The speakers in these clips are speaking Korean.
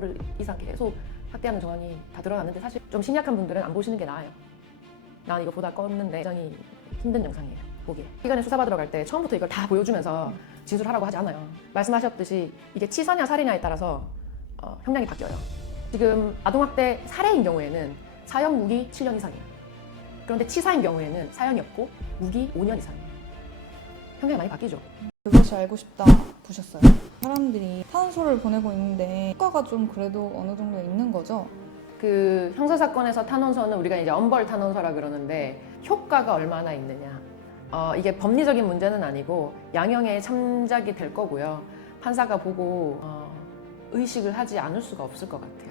열흘 이상 계속 학대하는 정황이 다 드러났는데 사실 좀 심약한 분들은 안 보시는 게 나아요. 난 이거 보다 껐는데 굉장히 힘든 영상이에요, 보기에. 기관에 수사받으러 갈 때 처음부터 이걸 다 보여주면서 진술하라고 하지 않아요. 말씀하셨듯이 이게 치사냐 살이냐에 따라서 형량이 바뀌어요. 지금 아동학대 살해인 경우에는 사형 무기 7년 이상이에요. 그런데 치사인 경우에는 사형이 없고 무기 5년 이상이에요. 형량이 많이 바뀌죠. 그것이 알고 싶다 보셨어요? 사람들이 탄원서를 보내고 있는데 효과가 좀 그래도 어느 정도 있는 거죠? 그 형사사건에서 탄원서는 우리가 이제 엄벌 탄원서라 그러는데 효과가 얼마나 있느냐. 이게 법리적인 문제는 아니고 양형에 참작이 될 거고요. 판사가 보고 의식을 하지 않을 수가 없을 것 같아요.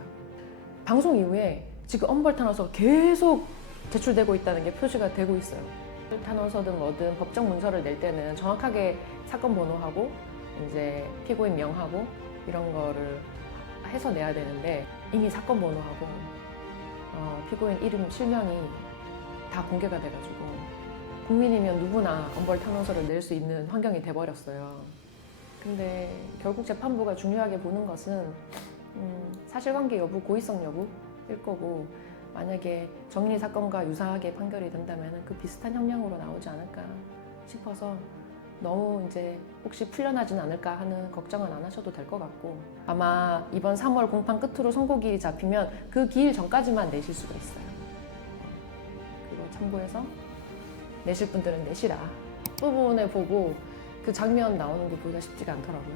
방송 이후에 지금 엄벌 탄원서가 계속 제출되고 있다는 게 표시가 되고 있어요. 탄원서든 뭐든 법정 문서를 낼 때는 정확하게 사건 번호하고 이제 피고인 명하고 이런 거를 해서 내야 되는데 이미 사건 번호하고 피고인 이름 실명이 다 공개가 돼가지고 국민이면 누구나 엄벌 탄원서를 낼 수 있는 환경이 돼버렸어요. 근데 결국 재판부가 중요하게 보는 것은 사실관계 여부, 고의성 여부일 거고 만약에 정인이 사건과 유사하게 판결이 된다면 그 비슷한 형량으로 나오지 않을까 싶어서 너무 이제 혹시 풀려나진 않을까 하는 걱정은 안 하셔도 될 것 같고 아마 이번 3월 공판 끝으로 선고기일이 잡히면 그 기일 전까지만 내실 수가 있어요. 그거 참고해서 내실 분들은 내시라. 부분에 보고 그 장면 나오는 거 보기가 쉽지가 않더라고요.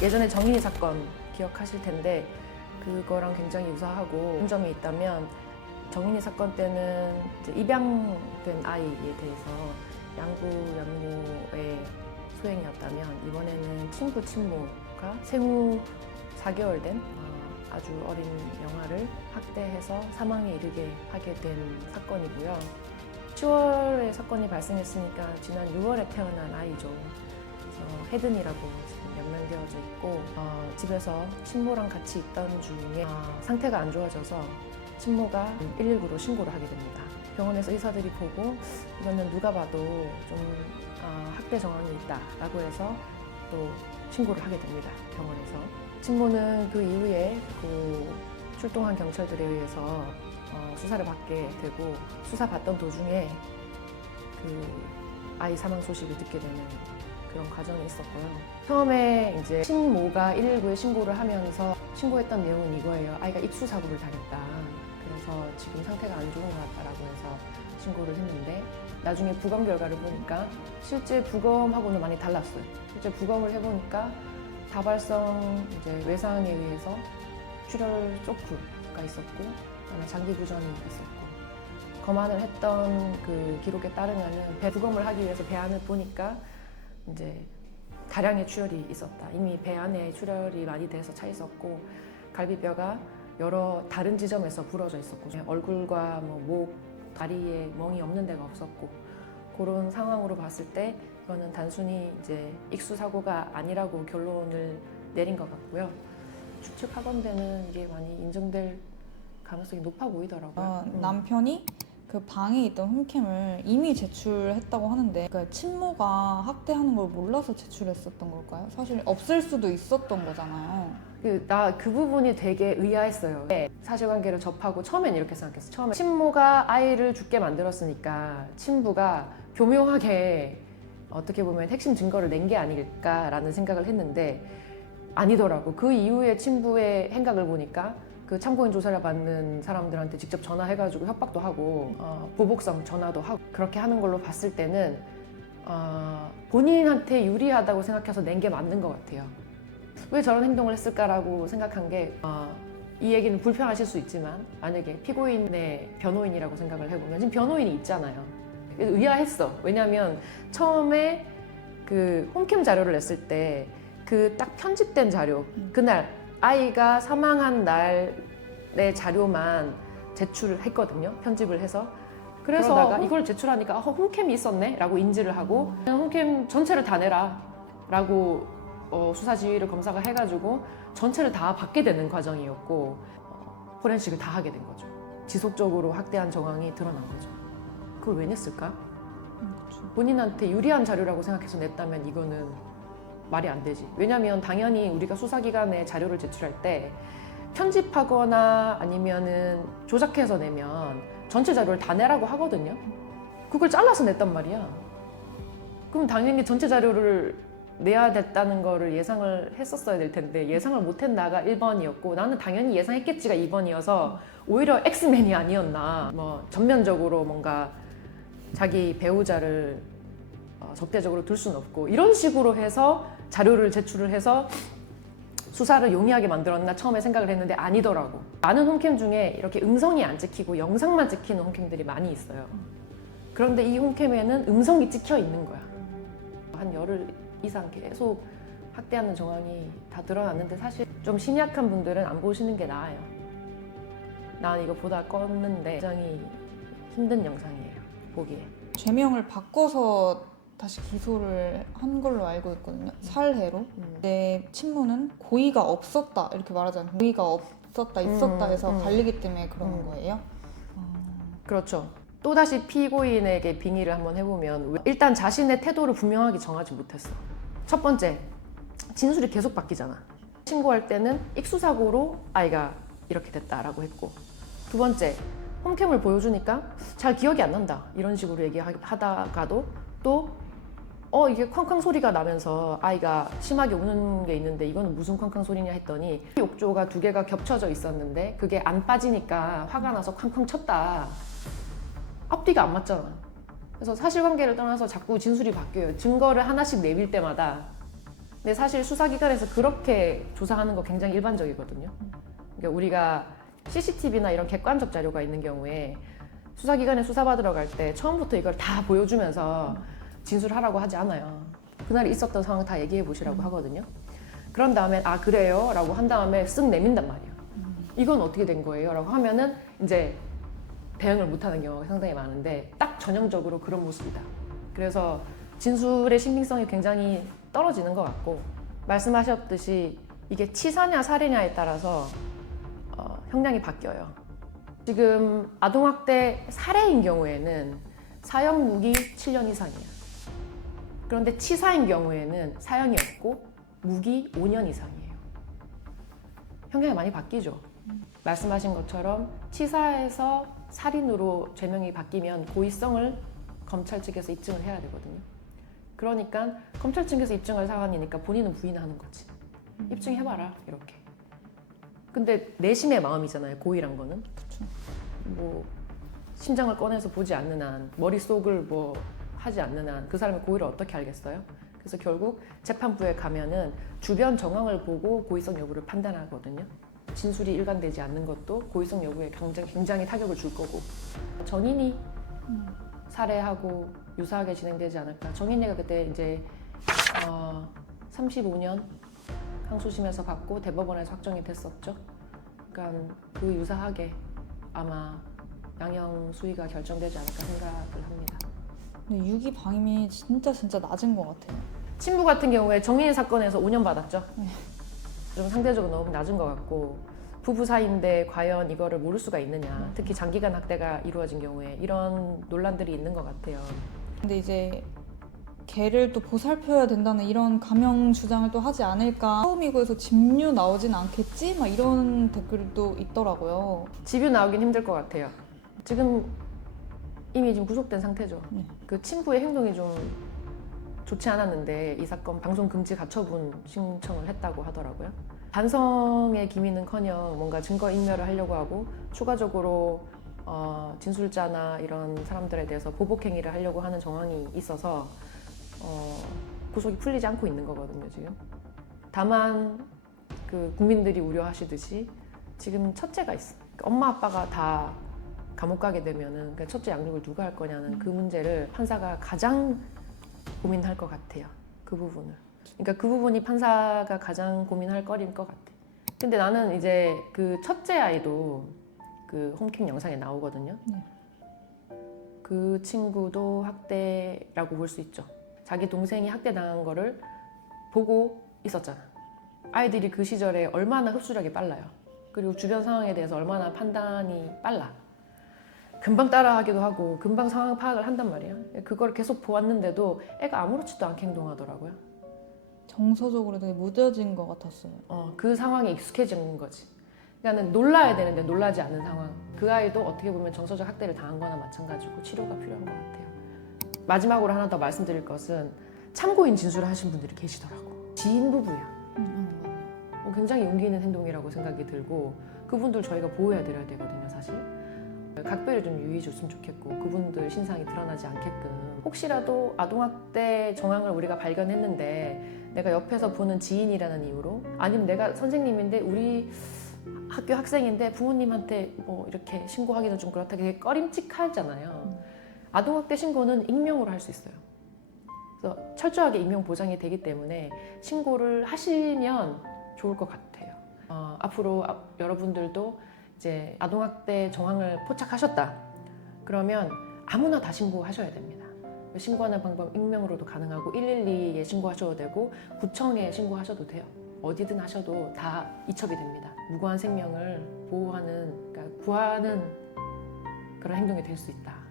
예전에 정인이 사건 기억하실 텐데 그거랑 굉장히 유사하고 점이 있다면 정인이 사건 때는 이제 입양된 아이에 대해서 양부의 소행이었다면 이번에는 친부 친모가 생후 4개월 된 아주 어린 영아를 학대해서 사망에 이르게 하게 된 사건이고요. 10월에 사건이 발생했으니까 지난 6월에 태어난 아이죠. 그래서 혜든이라고 지금 연명되어져 있고 집에서 친모랑 같이 있던 중에 상태가 안 좋아져서 친모가 119로 신고를 하게 됩니다. 병원에서 의사들이 보고 이거는 누가 봐도 좀 학대 정황이 있다라고 해서 또 신고를 하게 됩니다. 병원에서. 친모는 그 이후에 그 출동한 경찰들에 의해서 수사를 받게 되고 수사받던 도중에 그 아이 사망 소식을 듣게 되는 그런 과정이 있었고요. 처음에 이제 친모가 119에 신고를 하면서 신고했던 내용은 이거예요. 아이가 입수 사고를 당했다. 그래서 지금 상태가 안 좋은 것 같다라고 해서 신고를 했는데 나중에 부검 결과를 보니까 실제 부검하고는 많이 달랐어요. 실제 부검을 해보니까 다발성 이제 외상에 의해서 출혈 쇼크가 있었고 그다음에 장기 부전이 있었고 검안을 했던 그 기록에 따르면은 부검을 하기 위해서 배 안을 보니까 이제 다량의 출혈이 있었다. 이미 배 안에 출혈이 많이 돼서 차 있었고 갈비뼈가 여러 다른 지점에서 부러져 있었고 얼굴과 목, 다리에 멍이 없는 데가 없었고 그런 상황으로 봤을 때 이거는 단순히 이제 익수 사고가 아니라고 결론을 내린 것 같고요. 추측하건대는 이게 많이 인정될 가능성이 높아 보이더라고요. 남편이 그 방에 있던 홈캠을 이미 제출했다고 하는데 그러니까 친모가 학대하는 걸 몰라서 제출했었던 걸까요? 사실 없을 수도 있었던 거잖아요. 나 그 부분이 되게 의아했어요. 사실관계를 접하고 처음엔 이렇게 생각했어. 처음에 친모가 아이를 죽게 만들었으니까 친부가 교묘하게 어떻게 보면 핵심 증거를 낸 게 아닐까라는 생각을 했는데 아니더라고. 그 이후에 친부의 행각을 보니까 그 참고인 조사를 받는 사람들한테 직접 전화해가지고 협박도 하고 보복성 전화도 하고 그렇게 하는 걸로 봤을 때는 본인한테 유리하다고 생각해서 낸 게 맞는 것 같아요. 왜 저런 행동을 했을까라고 생각한 게 이 얘기는 불편하실 수 있지만 만약에 피고인의 변호인이라고 생각을 해보면 지금 변호인이 있잖아요. 의아했어. 왜냐하면 처음에 그 홈캠 자료를 냈을 때 그 딱 편집된 자료 그날 아이가 사망한 날의 자료만 제출을 했거든요. 편집을 해서. 그래서 이걸 제출하니까 홈캠이 있었네 라고 인지를 하고 홈캠 전체를 다 내라 라고 수사 지휘를 검사가 해가지고 전체를 다 받게 되는 과정이었고 포렌식을 다 하게 된 거죠. 지속적으로 학대한 정황이 드러난 거죠. 그걸 왜 냈을까? 본인한테 유리한 자료라고 생각해서 냈다면 이거는 말이 안 되지. 왜냐면 당연히 우리가 수사기관에 자료를 제출할 때 편집하거나 아니면은 조작해서 내면 전체 자료를 다 내라고 하거든요. 그걸 잘라서 냈단 말이야. 그럼 당연히 전체 자료를 내야 됐다는 거를 예상을 했었어야 될 텐데 예상을 못한 나가 1번이었고 나는 당연히 예상했겠지가 2번이어서 오히려 엑스맨이 아니었나. 뭐 전면적으로 뭔가 자기 배우자를 적대적으로 둘 수는 없고 이런 식으로 해서 자료를 제출을 해서 수사를 용이하게 만들었나 처음에 생각을 했는데 아니더라고. 많은 홈캠 중에 이렇게 음성이 안 찍히고 영상만 찍히는 홈캠들이 많이 있어요. 그런데 이 홈캠에는 음성이 찍혀 있는 거야. 한 열흘 이상 계속 학대하는 정황이 다 드러났는데 사실 좀 심약한 분들은 안 보시는 게 나아요. 난 이거 보다 껐는데 굉장히 힘든 영상이에요, 보기에. 죄명을 바꿔서 다시 기소를 한 걸로 알고 있거든요. 살해로. 내 친모는 고의가 없었다 이렇게 말하잖아요. 고의가 없었다 있었다 해서 갈리기 때문에 그러는 거예요. 그렇죠. 또다시 피고인에게 빙의를 한번 해보면 일단 자신의 태도를 분명하게 정하지 못했어. 첫 번째, 진술이 계속 바뀌잖아. 신고할 때는 익수사고로 아이가 이렇게 됐다라고 했고, 두 번째, 홈캠을 보여주니까 잘 기억이 안 난다 이런 식으로 얘기하다가도 또 이게 쾅쾅 소리가 나면서 아이가 심하게 우는 게 있는데 이거는 무슨 쾅쾅 소리냐 했더니 욕조가 두 개가 겹쳐져 있었는데 그게 안 빠지니까 화가 나서 쾅쾅 쳤다. 앞뒤가 안 맞잖아. 그래서 사실관계를 떠나서 자꾸 진술이 바뀌어요. 증거를 하나씩 내밀 때마다. 근데 사실 수사기관에서 그렇게 조사하는 거 굉장히 일반적이거든요. 그러니까 우리가 CCTV나 이런 객관적 자료가 있는 경우에 수사기관에 수사받으러 갈 때 처음부터 이걸 다 보여주면서 진술하라고 하지 않아요. 그날 있었던 상황 다 얘기해 보시라고 하거든요. 그런 다음에 아 그래요? 라고 한 다음에 쓱 내민단 말이에요. 이건 어떻게 된 거예요? 라고 하면은 이제 대응을 못하는 경우가 상당히 많은데 딱 전형적으로 그런 모습이다. 그래서 진술의 신빙성이 굉장히 떨어지는 것 같고 말씀하셨듯이 이게 치사냐 살해냐에 따라서 형량이 바뀌어요. 지금 아동학대 살해인 경우에는 사형 무기 7년 이상이야. 그런데 치사인 경우에는 사형이 없고 무기 5년 이상이에요. 형량이 많이 바뀌죠. 말씀하신 것처럼 치사에서 살인으로 죄명이 바뀌면 고의성을 검찰 측에서 입증을 해야 되거든요. 그러니까 검찰 측에서 입증할 사안이니까 본인은 부인하는 거지. 입증해봐라 이렇게. 근데 내심의 마음이잖아요. 고의란 거는. 그쵸. 뭐 심장을 꺼내서 보지 않는 한, 머릿속을 뭐 하지 않는 한 그 사람의 고의를 어떻게 알겠어요? 그래서 결국 재판부에 가면은 주변 정황을 보고 고의성 여부를 판단하거든요. 진술이 일관되지 않는 것도 고의성 여부에 굉장히 타격을 줄 거고 정인이 살해하고 유사하게 진행되지 않을까. 정인이가 그때 이제 35년 항소심에서 받고 대법원에서 확정이 됐었죠. 그러니까 그 유사하게 아마 양형 수위가 결정되지 않을까 생각을 합니다. 근데 유기 방임이 진짜 낮은 것 같아요. 친부 같은 경우에 정인 사건에서 5년 받았죠. 네. 좀 상대적으로 너무 낮은 것 같고 부부 사이인데 과연 이거를 모를 수가 있느냐. 특히 장기간 학대가 이루어진 경우에 이런 논란들이 있는 것 같아요. 근데 이제 걔를 또 보살펴야 된다는 이런 감형 주장을 또 하지 않을까. 처음이고 해서 집유 나오진 않겠지? 막 이런 댓글도 있더라고요. 집유 나오긴 힘들 것 같아요. 지금 이미 지금 구속된 상태죠. 네. 그 친부의 행동이 좀 좋지 않았는데 이 사건 방송 금지 가처분 신청을 했다고 하더라고요. 반성의 기미는커녕 뭔가 증거 인멸을 하려고 하고 추가적으로 진술자나 이런 사람들에 대해서 보복 행위를 하려고 하는 정황이 있어서 구속이 풀리지 않고 있는 거거든요, 지금. 다만 그 국민들이 우려하시듯이 지금 첫째가 있어. 엄마 아빠가 다 감옥 가게 되면은 그 첫째 양육을 누가 할 거냐는 그 문제를 판사가 가장 고민할 것 같아요. 그 부분을. 그러니까 그 부분이 판사가 가장 고민할 거리인 것 같아. 근데 나는 이제 그 첫째 아이도 그 홈캠 영상에 나오거든요. 네. 그 친구도 학대라고 볼 수 있죠. 자기 동생이 학대당한 거를 보고 있었잖아. 아이들이 그 시절에 얼마나 흡수력이 빨라요. 그리고 주변 상황에 대해서 얼마나 판단이 빨라. 금방 따라하기도 하고 금방 상황 파악을 한단 말이야. 그걸 계속 보았는데도 애가 아무렇지도 않게 행동하더라고요. 정서적으로 되게 무뎌진 것 같았어요. 그 상황에 익숙해지는 거지. 그러니까 놀라야 되는데 놀라지 않는 상황. 그 아이도 어떻게 보면 정서적 학대를 당한 거나 마찬가지고 치료가 필요한 것 같아요. 마지막으로 하나 더 말씀드릴 것은 참고인 진술을 하신 분들이 계시더라고. 지인 부부야. 굉장히 용기 있는 행동이라고 생각이 들고 그분들 저희가 보호해 드려야 되거든요, 사실. 각별히 좀 유의해 줬으면 좋겠고 그분들 신상이 드러나지 않게끔 혹시라도 아동학대 정황을 우리가 발견했는데 내가 옆에서 보는 지인이라는 이유로 아니면 내가 선생님인데 우리 학교 학생인데 부모님한테 뭐 이렇게 신고하기는 좀 그렇다 되게 꺼림칙하잖아요. 아동학대 신고는 익명으로 할 수 있어요. 그래서 철저하게 익명 보장이 되기 때문에 신고를 하시면 좋을 것 같아요. 앞으로 여러분들도 이제 아동학대 정황을 포착하셨다. 그러면 아무나 다 신고하셔야 됩니다. 신고하는 방법 익명으로도 가능하고 112에 신고하셔도 되고 구청에 신고하셔도 돼요. 어디든 하셔도 다 이첩이 됩니다. 무고한 생명을 보호하는, 그러니까 구하는 그런 행동이 될 수 있다.